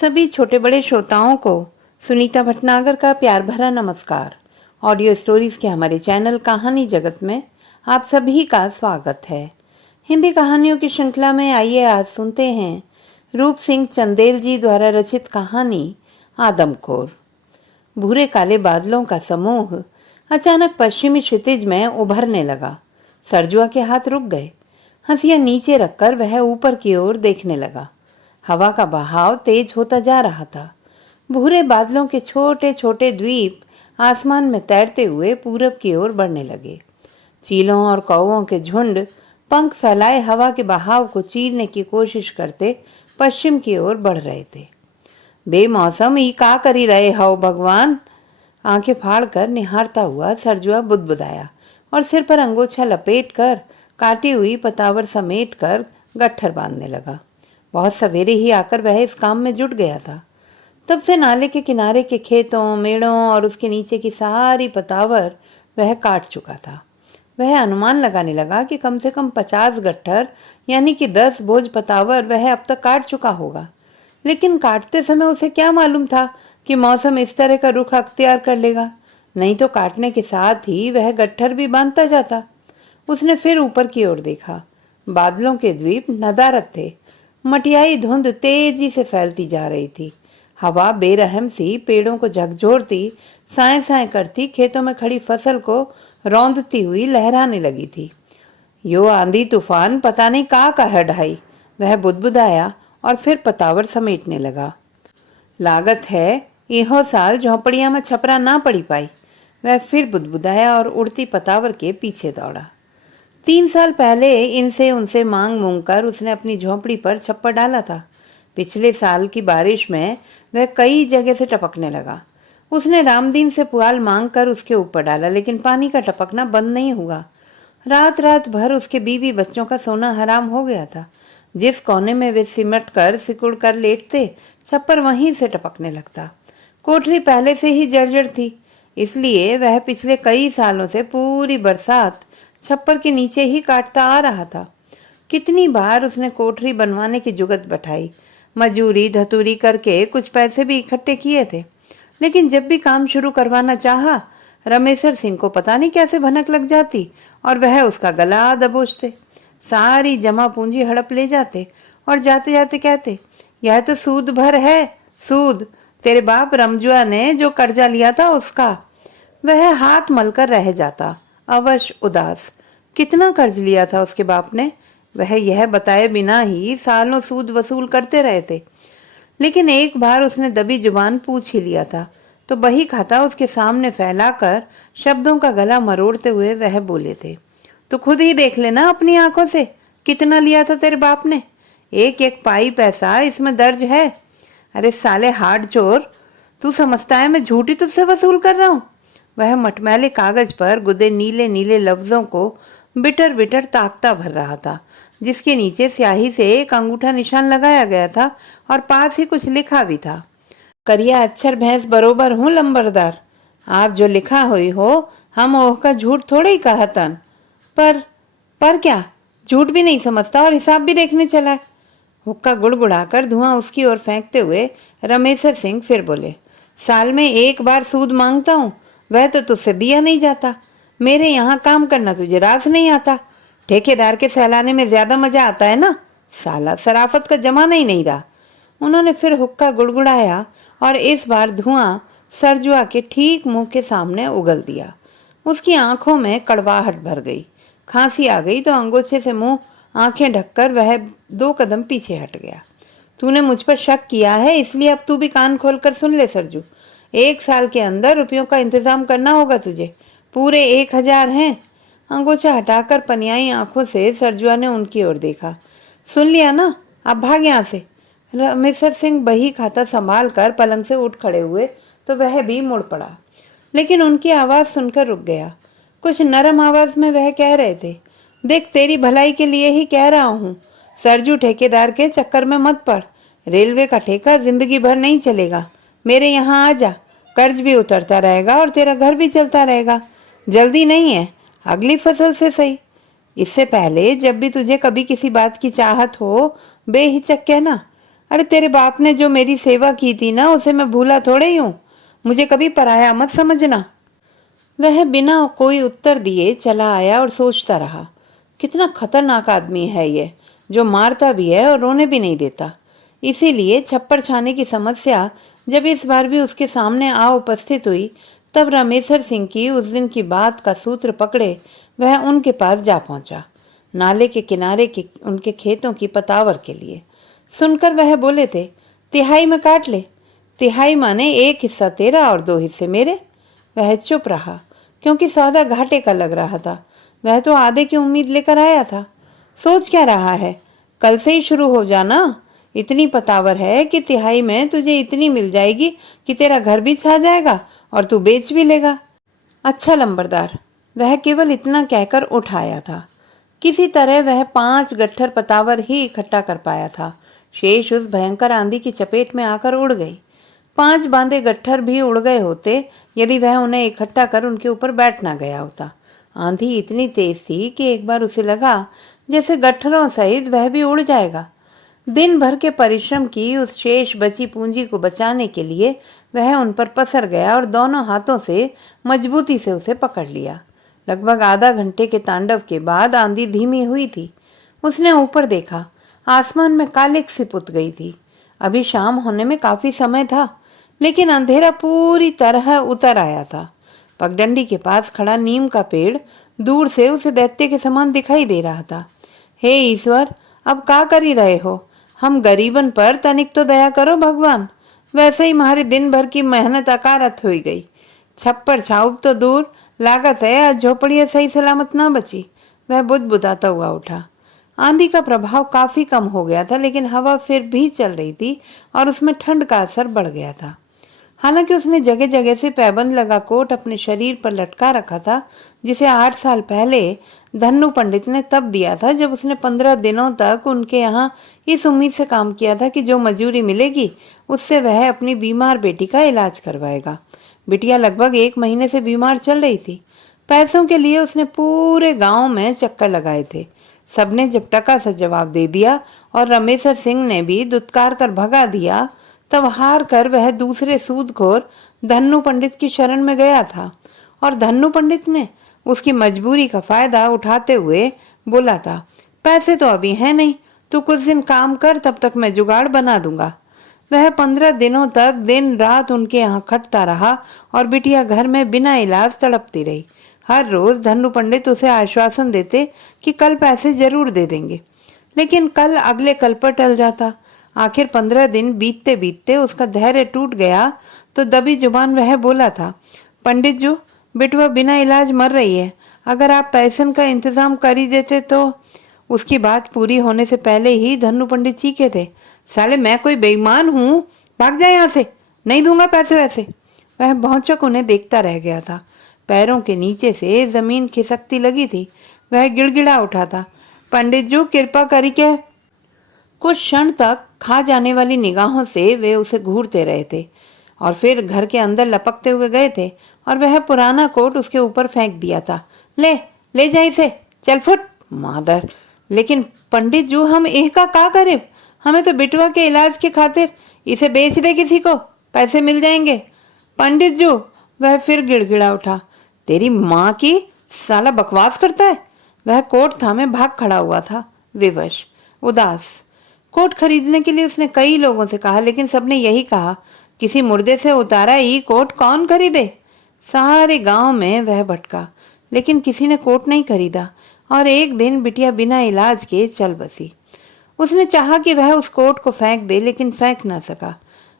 सभी छोटे बड़े श्रोताओं को सुनीता भटनागर का प्यार भरा नमस्कार। ऑडियो स्टोरीज के हमारे चैनल कहानी जगत में आप सभी का स्वागत है। हिंदी कहानियों की श्रृंखला में आइए आज सुनते हैं रूप सिंह चंदेल जी द्वारा रचित कहानी आदमखोर। भूरे काले बादलों का समूह अचानक पश्चिमी क्षितिज में उभरने लगा। सरजुआ के हाथ रुक गए। हंसिया नीचे रखकर वह ऊपर की ओर देखने लगा। हवा का बहाव तेज होता जा रहा था। भूरे बादलों के छोटे छोटे द्वीप आसमान में तैरते हुए पूरब की ओर बढ़ने लगे। चीलों और कौवों के झुंड पंख फैलाए हवा के बहाव को चीरने की कोशिश करते पश्चिम की ओर बढ़ रहे थे। बेमौसम ई का करी रहे हो भगवान, आंखें फाड़कर निहारता हुआ सरजुआ बुदबुदाया और सिर पर अंगोछा लपेट कर काटी हुई पतावर समेट कर गट्ठर बांधने लगा। बहुत सवेरे ही आकर वह इस काम में जुट गया था। तब से नाले के किनारे के खेतों, मेड़ों और उसके नीचे की सारी पतावर वह काट चुका था। वह अनुमान लगाने लगा कि कम से कम 50 गट्ठर यानी कि 10 बोझ पतावर वह अब तक काट चुका होगा। लेकिन काटते समय उसे क्या मालूम था कि मौसम इस तरह का रुख अख्तियार कर लेगा। नहीं तो काटने के साथ ही वह गट्ठर भी बांधता जाता। उसने फिर ऊपर की ओर देखा। बादलों के द्वीप नदारद थे। मटियाई धुंध तेजी से फैलती जा रही थी। हवा बेरहम सी पेड़ों को झकझोरती साए साए करती खेतों में खड़ी फसल को रौंदती हुई लहराने लगी थी। यो आंधी तूफान पता नहीं का है ढाई, वह बुदबुदाया और फिर पतावर समेटने लगा। लागत है इहो साल झोंपड़िया में छपरा ना पड़ी पाई, वह फिर बुदबुदाया और उड़ती पतावर के पीछे दौड़ा। 3 साल पहले इनसे उनसे मांग मूंग कर उसने अपनी झोंपड़ी पर छप्पर डाला था। पिछले साल की बारिश में वह कई जगह से टपकने लगा। उसने रामदीन से पुआल मांग कर उसके ऊपर डाला, लेकिन पानी का टपकना बंद नहीं हुआ। रात रात भर उसके बीवी बच्चों का सोना हराम हो गया था। जिस कोने में वे सिमट कर सिकुड़ कर लेटते, छप्पर वहीं से टपकने लगता। कोठरी पहले से ही जर्जर थी, इसलिए वह पिछले कई सालों से पूरी बरसात छप्पर के नीचे ही काटता आ रहा था। कितनी बार उसने कोठरी बनवाने की जुगत बैठाई, मजूरी धतूरी करके कुछ पैसे भी इकट्ठे किए थे, लेकिन जब भी काम शुरू करवाना चाहा, रमेश्वर सिंह को पता नहीं कैसे भनक लग जाती और वह उसका गला दबोचते। सारी जमा पूंजी हड़प ले जाते और जाते जाते कहते, यह तो सूद भर है, सूद तेरे बाप रमजुआ ने जो कर्जा लिया था उसका। वह हाथ मलकर रह जाता, अवश उदास। कितना कर्ज लिया था उसके बाप ने, वह यह बताए बिना ही सालों सूद वसूल करते रहे थे। लेकिन एक बार उसने दबी जुबान पूछ ही लिया था, तो बही खाता उसके सामने फैलाकर शब्दों का गला मरोड़ते हुए वह बोले थे, तो खुद ही देख लेना अपनी आंखों से कितना लिया था तेरे बाप ने। एक एक पाई पैसा इसमें दर्ज है। अरे साले हार्ड चोर, तू समझता है मैं झूठी तुझसे वसूल कर रहा हूँ। वह मटमैले कागज पर गुदे नीले नीले लफ्जों को बिटर बिटर ताकता भर रहा था, जिसके नीचे स्याही से एक अंगूठा निशान लगाया गया था और पास ही कुछ लिखा भी था, करिया अक्षर भैंस बरोबर हूँ लंबरदार। आप जो लिखा हुई हो हम ओह का झूठ थोड़े ही कहा तन। पर क्या, झूठ भी नहीं समझता और हिसाब भी देखने चला है। हुक्का गुड़गुड़ाकर धुआं उसकी ओर फेंकते हुए रमेश्वर सिंह फिर बोले, साल में एक बार सूद मांगता हूँ, वह तो तुझसे दिया नहीं जाता। मेरे यहाँ काम करना तुझे रास नहीं आता। ठेकेदार के सहलाने में ज्यादा मजा आता है ना। साला सराफत का जमाना ही नहीं रहा। उन्होंने फिर हुक्का गुड़गुड़ाया और इस बार धुआं सरजुआ के ठीक मुंह के सामने उगल दिया। उसकी आंखों में कड़वाहट भर गई। खांसी आ गई तो अंगोछे से मुंह आंखें ढककर वह 2 कदम पीछे हट गया। तूने मुझ पर शक किया है, इसलिए अब तू भी कान खोलकर सुन ले सरजू। 1 साल के अंदर रुपयों का इंतजाम करना होगा तुझे। पूरे 1000 हैं। अंगोछा हटाकर पनियाई आंखों से सरजुआ ने उनकी ओर देखा। सुन लिया ना, अब भाग यहाँ से। रमेश्वर सिंह बही खाता संभाल कर पलंग से उठ खड़े हुए तो वह भी मुड़ पड़ा, लेकिन उनकी आवाज सुनकर रुक गया। कुछ नरम आवाज में वह कह रहे थे, देख तेरी भलाई के लिए ही कह रहा हूँ, सरजू ठेकेदार के चक्कर में मत पड़। रेलवे का ठेका जिंदगी भर नहीं चलेगा। मेरे यहाँ आ जा, कर्ज भी उतरता रहेगा और तेरा घर भी चलता रहेगा। जल्दी नहीं है, अगली फसल से सही। इससे पहले जब भी तुझे कभी किसी बात की चाहत हो, बेहिचक कहना। अरे तेरे बाप ने जो मेरी सेवा की थी ना, उसे मैं भूला थोड़े ही हूँ। मुझे कभी पराया मत समझना। वह बिना कोई उत्तर दिए चला आया और सोचता रहा, कितना खतरनाक आदमी है ये, जो मारता भी है और रोने भी नहीं देता। इसीलिए छप्पर छाने की समस्या जब इस बार भी उसके सामने आ उपस्थित हुई, तब रामेश्वर सिंह की उस दिन की बात का सूत्र पकड़े वह उनके पास जा पहुंचा, नाले के किनारे के उनके खेतों की पतावर के लिए। सुनकर वह बोले थे, तिहाई में काट ले। तिहाई माने एक हिस्सा तेरा और दो हिस्से मेरे। वह चुप रहा, क्योंकि सौदा घाटे का लग रहा था। वह तो आधे की उम्मीद लेकर आया था। सोच क्या रहा है, कल से ही शुरू हो जाना। इतनी पतावर है कि तिहाई में तुझे इतनी मिल जाएगी कि तेरा घर भी छा जाएगा और तू बेच भी लेगा। अच्छा लंबरदार। वह केवल इतना कहकर उठ आया था। किसी तरह वह 5 गट्ठर पतावर ही इकट्ठा कर पाया था। शेष उस भयंकर आंधी की चपेट में आकर उड़ गई। 5 बांधे गट्ठर भी उड़ गए होते यदि वह उन्हें इकट्ठा कर उनके ऊपर बैठ ना गया होता। आंधी इतनी तेज थी कि एक बार उसे लगा जैसे गट्ठरों सहित वह भी उड़ जाएगा। दिन भर के परिश्रम की उस शेष बची पूंजी को बचाने के लिए वह उन पर पसर गया और दोनों हाथों से मजबूती से उसे पकड़ लिया। लगभग आधा घंटे के तांडव के बाद आंधी धीमी हुई थी। उसने ऊपर देखा, आसमान में कालिक सी पुत गई थी। अभी शाम होने में काफी समय था, लेकिन अंधेरा पूरी तरह उतर आया था। पगडंडी के पास खड़ा नीम का पेड़ दूर से उसे दैत्य के समान दिखाई दे रहा था। हे ईश्वर, अब क्या कर ही रहे हो? हम गरीबन पर तनिक तो दया करो भगवान। वैसे ही हमारी दिन भर की मेहनत अकारत हो गई। छप्पर छाउब तो दूर, लागत है आज झोपड़ियां सही सलामत ना बची। वह बुदबुदाता हुआ उठा। आंधी का प्रभाव काफी कम हो गया था, लेकिन हवा फिर भी चल रही थी और उसमें ठंड का असर बढ़ गया था। हालांकि उसने जगह जगह से पैबंद लगा कोट अपने शरीर पर लटका रखा था, जिसे 8 साल पहले धन्नू पंडित ने तब दिया था, जब उसने 15 दिनों तक उनके यहाँ इस उम्मीद से काम किया था कि जो मजूरी मिलेगी उससे वह अपनी बीमार बेटी का इलाज करवाएगा। बिटिया लगभग 1 महीने से बीमार चल रही थी। पैसों के लिए उसने पूरे गांव में चक्कर लगाए थे। सबने जब टका सा जवाब दे दिया और रामेश्वर सिंह ने भी दुत्कार कर भगा दिया, तब हार कर वह दूसरे सूदखोर धन्नू पंडित की शरण में गया था। और धन्नू पंडित ने उसकी मजबूरी का फायदा उठाते हुए बोला था, पैसे तो अभी है नहीं, तू कुछ दिन काम कर, तब तक मैं जुगाड़ बना दूंगा। वह 15 दिनों तक दिन रात उनके यहाँ खटता रहा और बिटिया घर में बिना इलाज तड़पती रही। हर रोज धन्नू पंडित उसे आश्वासन देते कि कल पैसे जरूर दे देंगे, लेकिन कल अगले कल पर टल जाता। आखिर 15 दिन बीतते बीतते उसका धैर्य टूट गया, तो दबी जुबान वह बोला था, पंडित जी, बिटवा बिना इलाज मर रही है, अगर आप पैसन का इंतजाम कर ही देते तो। उसकी बात पूरी होने से पहले ही धन्नू पंडित चीखे थे, साले मैं कोई बेईमान हूँ, भाग जाए यहाँ से, नहीं दूंगा पैसे वैसे। वह भौचक उन्हें देखता रह गया था। पैरों के नीचे से जमीन खिसकती लगी थी। वह गिड़गिड़ा उठा था, पंडित जी कृपा करी के। कुछ क्षण तक खा जाने वाली निगाहों से वे उसे घूरते रहे थे और फिर घर के अंदर लपकते हुए गए थे और वह पुराना कोट उसके ऊपर फेंक दिया था। ले ले जा इसे, चल फुट मादर। लेकिन पंडित जी, हम एक का करे? हमें तो बिटवा के इलाज के खातिर इसे बेच दे किसी को, पैसे मिल जाएंगे। पंडित जी, वह फिर गिड़गिड़ा उठा, तेरी माँ की, साला बकवास करता है। वह कोट थामे भाग खड़ा हुआ था, विवश, उदास। कोट खरीदने के लिए उसने कई लोगों से कहा, लेकिन सबने यही कहा, किसी मुर्दे से उतारा ये कोट कौन खरीदे। सारे गांव में वह भटका, लेकिन किसी ने कोट नहीं खरीदा और एक दिन बिटिया बिना इलाज के चल बसी। उसने चाहा कि वह उस कोट को फेंक दे, लेकिन फेंक ना सका।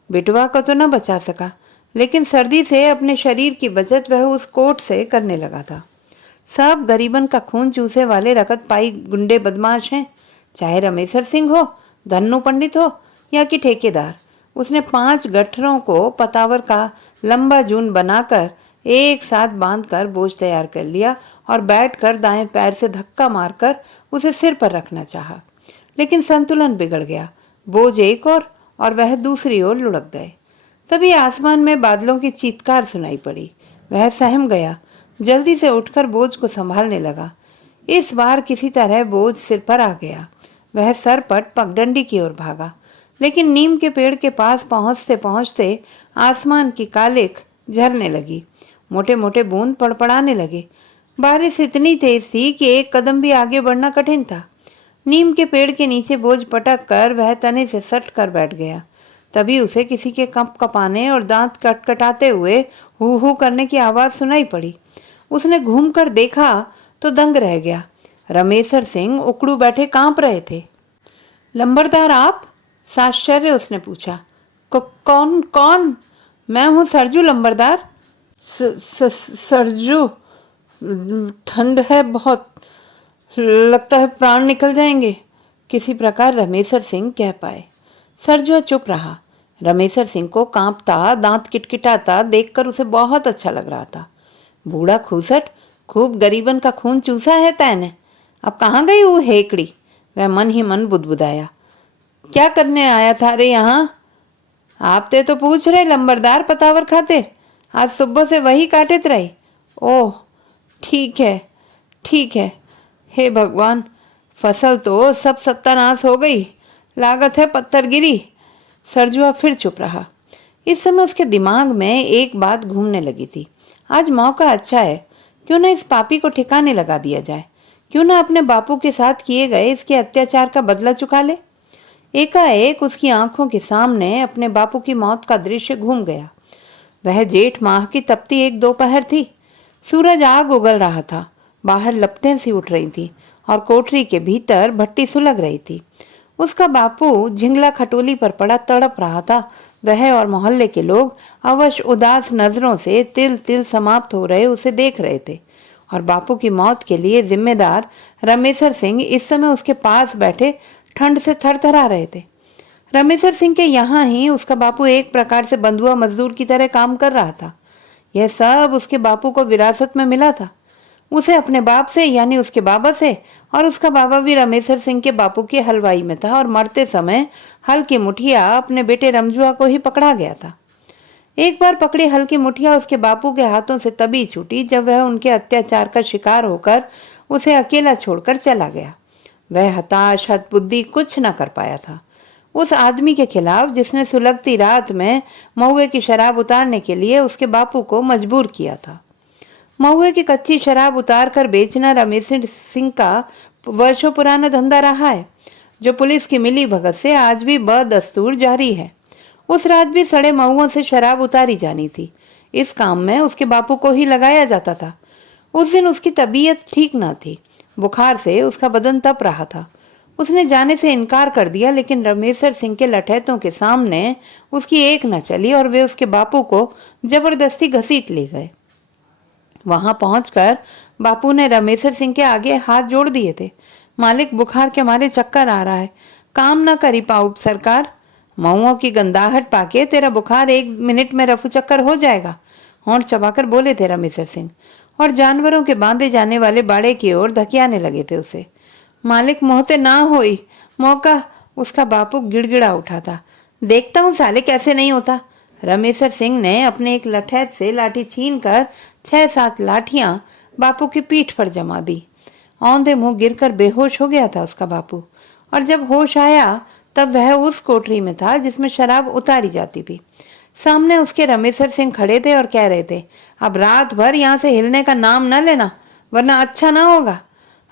बिटवा को तो न बचा सका, लेकिन सर्दी से अपने शरीर की बचत वह उस कोट से करने लगा था। सब गरीबन का खून चूसे वाले रकत पाई गुंडे बदमाश हैं, चाहे रामेश्वर सिंह हो, धन्नू पंडित हो या कि ठेकेदार। उसने 5 गट्ठरों को पतावर का लंबा जून बनाकर एक साथ बांधकर बोझ तैयार कर लिया और बैठकर दाएं पैर से धक्का मारकर उसे सिर पर रखना चाहा, लेकिन संतुलन बिगड़ गया। बोझ एक और वह दूसरी ओर लुढ़क गए। तभी आसमान में बादलों की चीत्कार सुनाई पड़ी। वह सहम गया, जल्दी से उठकर बोझ को संभालने लगा। इस बार किसी तरह बोझ सिर पर आ गया। वह सरपट पगडंडी की ओर भागा। लेकिन नीम के पेड़ के पास पहुंचते पहुंचते आसमान की कालिख झरने लगी। मोटे मोटे बूंद पड़पड़ाने लगे। बारिश इतनी तेज थी कि एक कदम भी आगे बढ़ना कठिन था। नीम के पेड़ के नीचे बोझ पटक कर वह तने से सट कर बैठ गया। तभी उसे किसी के कंप कपाने और दांत कटकटाते हुए हू हू करने की आवाज सुनाई पड़ी। उसने घूमकर देखा तो दंग रह गया। रमेशर सिंह उकड़ू बैठे कांप रहे थे। लंबरदार आप? साश्चर्य उसने पूछा। कौन कौन? मैं हूँ सरजू लंबरदार। सरजू, ठंड है बहुत, लगता है प्राण निकल जाएंगे, किसी प्रकार रमेशर सिंह कह पाए। सरजू चुप रहा। रमेशर सिंह को कांपता, दांत किटकिटाता देखकर उसे बहुत अच्छा लग रहा था। बूढ़ा खूसट, खूब गरीबन का खून चूसा है तैने। अब कहाँ गई वो हेकड़ी? वह मन ही मन बुदबुदाया। क्या करने आया था रे यहाँ? आप ते तो पूछ रहे लंबरदार पतावर खाते, आज सुबह से वही काटित रही। ओह ठीक है ठीक है। हे भगवान, फसल तो सब सत्यानाश हो गई, लागत है पत्थर गिरी। सरजुआ फिर चुप रहा। इस समय उसके दिमाग में एक बात घूमने लगी थी। आज मौका अच्छा है, क्यों न इस पापी को ठिकाने लगा दिया जाए। क्यों न अपने बापू के साथ किए गए इसके अत्याचार का बदला चुका ले। एकाएक उसकी आंखों के सामने अपने बापू की मौत का दृश्य घूम गया। वह जेठ माह की तपती एक दोपहर थी। सूरज आग उगल रहा था। बाहर लपटें सी उठ रही थी और कोठरी के भीतर भट्टी सुलग रही थी। उसका बापू झिंगला खटोली पर पड़ा तड़प रहा था। वह और मोहल्ले के लोग अवश्य उदास नजरों से तिल तिल समाप्त हो रहे उसे देख रहे थे। और बापू की मौत के लिए जिम्मेदार रमेशर सिंह इस समय उसके पास बैठे ठंड से थरथरा रहे थे। रमेशर सिंह के यहाँ ही उसका बापू एक प्रकार से बंधुआ मजदूर की तरह काम कर रहा था। यह सब उसके बापू को विरासत में मिला था, उसे अपने बाप से यानी उसके बाबा से। और उसका बाबा भी रमेशर सिंह के बापू की हलवाई में था और मरते समय हल की मुठिया अपने बेटे रमजुआ को ही पकड़ा गया था। एक बार पकड़ी हल की मुठिया उसके बापू के हाथों से तभी छूटी जब वह उनके अत्याचार का शिकार होकर उसे अकेला छोड़कर चला गया। वह हताश हतबुद्धि कुछ न कर पाया था उस आदमी के खिलाफ जिसने सुलगती रात में महुए की शराब उतारने के लिए उसके बापू को मजबूर किया था। महुए की कच्ची शराब उतार कर बेचना रमेशर सिंह का वर्षों पुराना धंधा रहा है, जो पुलिस की मिली भगत से आज भी बदस्तूर जारी है। उस रात भी सड़े महुओं से शराब उतारी जानी थी। इस काम में उसके बापू को ही लगाया जाता था। उस दिन उसकी तबीयत ठीक न थी। बुखार से उसका बदन तप रहा था। उसने जाने से इनकार कर दिया, लेकिन रमेशर सिंह के लठैतों के सामने उसकी एक न चली और वे उसके बापू को जबरदस्ती घसीट ले गए। वहां पहुंचकर बापू ने रमेशर सिंह के आगे हाथ जोड़ दिए थे। मालिक, बुखार के मारे चक्कर आ रहा है, काम न करी पाऊँ सरकार। महुओं की गंदाहट पाके तेरा बुखार 1 मिनट में रफू चक्कर हो जाएगा, होंठ चबाकर बोले थे रमेशर सिंह और जानवरों के बांधे जाने वाले बाड़े की ओर धकियाने लगे थे उसे। मालिक, मोहते ना होई मौका, उसका बापू गिड़गिड़ा उठा था। देखता हूँ साले कैसे नहीं होता। रमेशर सिंह ने अपने एक लठैत से लाठी छीनकर 6-7 लाठियां बापू की पीठ पर जमा दी। औंधे मुंह गिरकर बेहोश हो गया था उसका बापू। और जब होश आया तब वह उस कोठरी में था जिसमें शराब उतारी जाती थी। सामने उसके रमेशर सिंह खड़े थे और कह रहे थे, अब रात भर यहाँ से हिलने का नाम न लेना, वरना अच्छा ना होगा।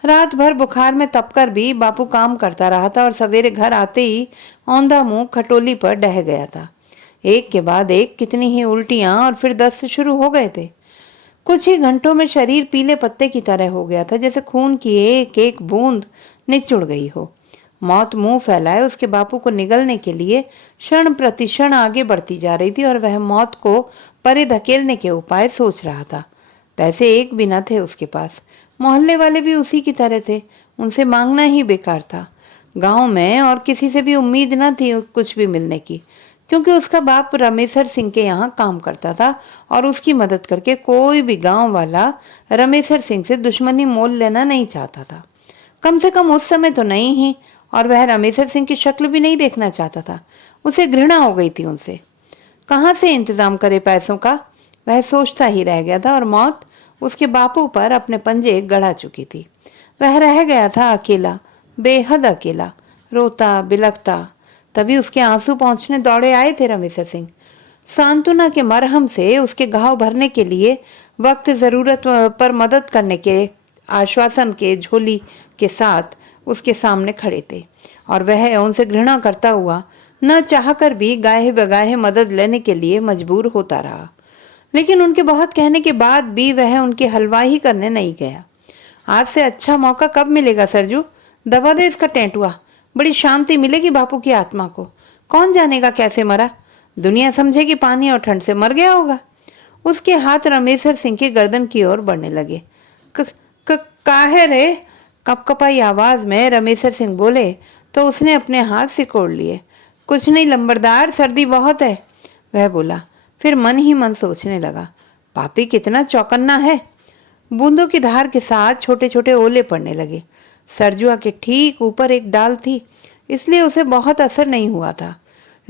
रात भर बुखार में तपकर भी बापू काम करता रहा था और सवेरे घर आते ही औंधा मुंह खटोली पर डह गया था। एक के बाद एक कितनी ही उल्टियां और फिर दस्त शुरू हो गए थे। कुछ ही घंटों में शरीर पीले पत्ते की तरह हो गया था, जैसे खून की एक एक बूंद निचुड़ गई हो। मौत मुंह फैलाए उसके बापू को निगलने के लिए क्षण प्रति क्षण आगे बढ़ती जा रही थी और वह मौत को परे धकेलने के उपाय सोच रहा था। पैसे एक भी न थे उसके पास। मोहल्ले वाले भी उसी की तरह थे, उनसे मांगना ही बेकार था। गांव में और किसी से भी उम्मीद न थी कुछ भी मिलने की, क्योंकि उसका बाप रमेशर सिंह के यहाँ काम करता था और उसकी मदद करके कोई भी गांव वाला रमेशर सिंह से दुश्मनी मोल लेना नहीं चाहता था। कम से कम उस समय तो नहीं ही। और वह रमेशर सिंह की शक्ल भी नहीं देखना चाहता था। उसे घृणा हो गई थी उनसे। कहाँ से इंतजाम करे पैसों का, वह सोचता ही रह गया था और मौत उसके बापू पर अपने पंजे गड़ा चुकी थी। वह रह गया था अकेला, बेहद अकेला, रोता बिलखता। तभी उसके आंसू पहुंचने दौड़े आए थे रमेशर सिंह। सांत्वना के मरहम से उसके घाव भरने के लिए, वक्त जरूरत पर मदद करने के आश्वासन के झोली के साथ उसके सामने खड़े थे, और वह उनसे घृणा करता हुआ न चाहकर भी गाहे बगाहे मदद लेने के लिए मजबूर होता रहा। लेकिन उनके बहुत कहने के बाद भी वह उनकी हलवाई करने नहीं गया। आज से अच्छा मौका कब मिलेगा सरजू? दबा दे इसका टेंटुआ, बड़ी शांति मिलेगी बापू की आत्मा को। कौन जानेगा कैसे मरा, दुनिया समझेगी पानी और ठंड से मर गया होगा। उसके हाथ रमेशर सिंह की गर्दन की ओर बढ़ने लगे। काहे रे? कपकपाई आवाज में रमेशर सिंह बोले तो उसने अपने हाथ सिकोड़ लिए। कुछ नहीं लंबरदार, सर्दी बहुत है, वह बोला। फिर मन ही मन सोचने लगा, पापी कितना चौकन्ना है। बूंदों की धार के साथ छोटे छोटे ओले पड़ने लगे। सरजुआ के ठीक ऊपर एक डाल थी, इसलिए उसे बहुत असर नहीं हुआ था।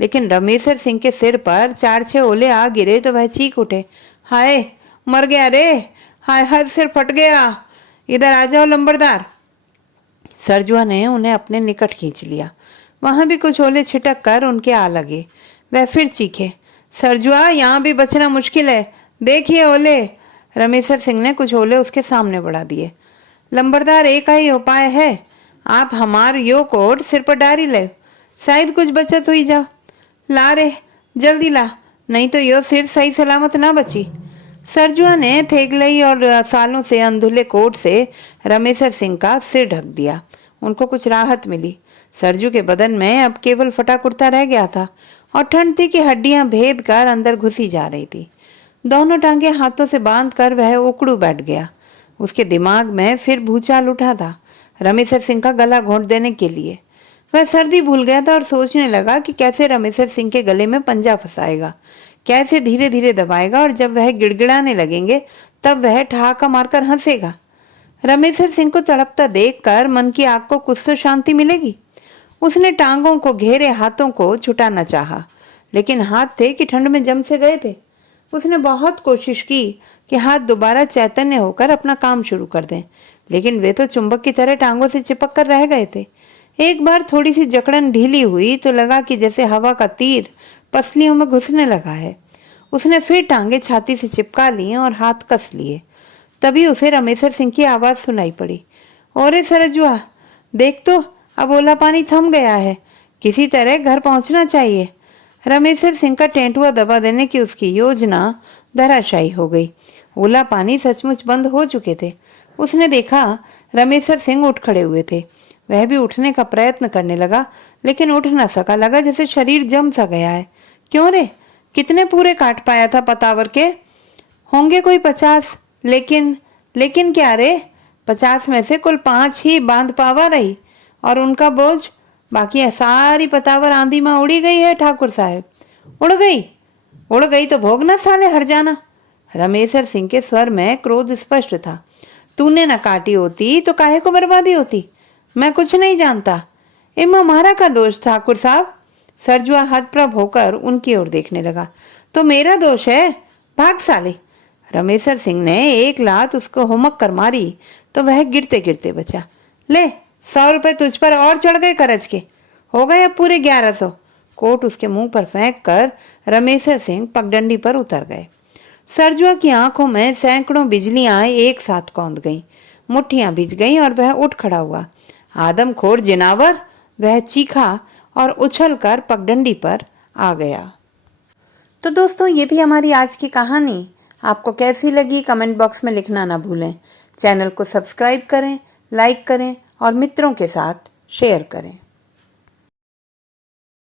लेकिन रमेशर सिंह के सिर पर 4-6 ओले आ गिरे तो वह चीख उठे, हाय मर गया रे, हाय हाय सिर फट गया, इधर आ जाओ लंबरदार। सरजुआ ने उन्हें अपने निकट खींच लिया। वहां भी कुछ ओले छिटक कर उनके आ लगे। वह फिर चीखे, सरजुआ यहाँ भी बचना मुश्किल है, देखिए ओले। रमेशर सिंह ने कुछ ओले उसके सामने बढ़ा दिए। लंबरदार, एक ही उपाय है, आप हमार यो कोट सिर पर डारी ले, शायद कुछ बचत हुई जाओ। ला रे, जल्दी ला, नहीं तो यो सिर सही सलामत ना बची। सरजुआ ने थेगलई और सालों से अंधुले कोट से रमेशर सिंह का सिर ढक दिया। उनको कुछ राहत मिली। सरजू के बदन में अब केवल फटा कुर्ता रह गया था और ठंड थी कि हड्डियां भेद कर अंदर घुसी जा रही थी। दोनों टांगे हाथों से बांध कर वह उकड़ू बैठ गया। उसके दिमाग में फिर भूचाल उठा था रमेशर सिंह का गला घोंट देने के लिए। वह सर्दी भूल गया था और सोचने लगा कि कैसे रमेशर सिंह के गले में पंजा फंसाएगा, कैसे धीरे धीरे दबाएगा, और जब वह गिड़गिड़ाने लगेंगे तब वह ठहाका मारकर हंसेगा। रमेशर सिंह को तड़पता देखकर मन की आग को कुछ तो शांति मिलेगी। उसने टांगों को घेरे हाथों को छुटाना चाहा, लेकिन हाथ थे कि ठंड में जम से गए थे। उसने बहुत कोशिश की कि हाथ दोबारा चैतन्य होकर अपना काम शुरू कर दें, लेकिन वे तो चुंबक की तरह टांगों से चिपक कर रह गए थे। एक बार थोड़ी सी जकड़न ढीली हुई तो लगा कि जैसे हवा का तीर पसलियों में घुसने लगा है। उसने फिर टांगे छाती से चिपका ली और हाथ कस लिए। तभी उसे रमेशर सिंह की आवाज सुनाई पड़ी, ओरे सरजुआ, देख तो अब ओला पानी थम गया है, किसी तरह घर पहुंचना चाहिए। रमेशर सिंह का टेंटुआ दबा देने की उसकी योजना धराशायी हो गई। ओला पानी सचमुच बंद हो चुके थे। उसने देखा रमेशर सिंह उठ खड़े हुए थे। वह भी उठने का प्रयत्न करने लगा, लेकिन उठ न सका। लगा जैसे शरीर जम सा गया है। क्यों रे, कितने पूरे काट पाया था पतावर के? होंगे कोई 50, लेकिन क्या रे, 50 में से कुल 5 ही बांध पावा रही, और उनका बोझ, बाकी सारी पतावर आंधी में उड़ी गई है ठाकुर साहब। उड़ गई तो भोगना साले हर जाना। रमेशर सिंह के स्वर में क्रोध स्पष्ट था। तूने न काटी होती तो काहे को बर्बादी होती? मैं कुछ नहीं जानता, इमा हमारा का दोष ठाकुर साहब। सरजुआ हतप्रभ होकर उनकी ओर देखने लगा। तो मेरा दोष है, भाग साले। रमेशर सिंह ने एक लात उसको हुमक कर मारी तो वह गिरते गिरते बचा। ले, 100 रुपए तुझ पर और चढ़ गए करज के, हो गए अब पूरे 1100। कोट उसके मुंह पर फेंक कर रमेशर सिंह पगडंडी पर उतर गए। सरजुआ की आंखों में सैकड़ों बिजलियां एक साथ कौंध गईं। मुट्ठियां भिज गईं और वह उठ खड़ा हुआ। आदमखोर जिनावर, वह चीखा और उछलकर पगडंडी पर आ गया। तो दोस्तों, ये थी हमारी आज की कहानी। आपको कैसी लगी कमेंट बॉक्स में लिखना ना भूलें। चैनल को सब्सक्राइब करें, लाइक करें और मित्रों के साथ शेयर करें।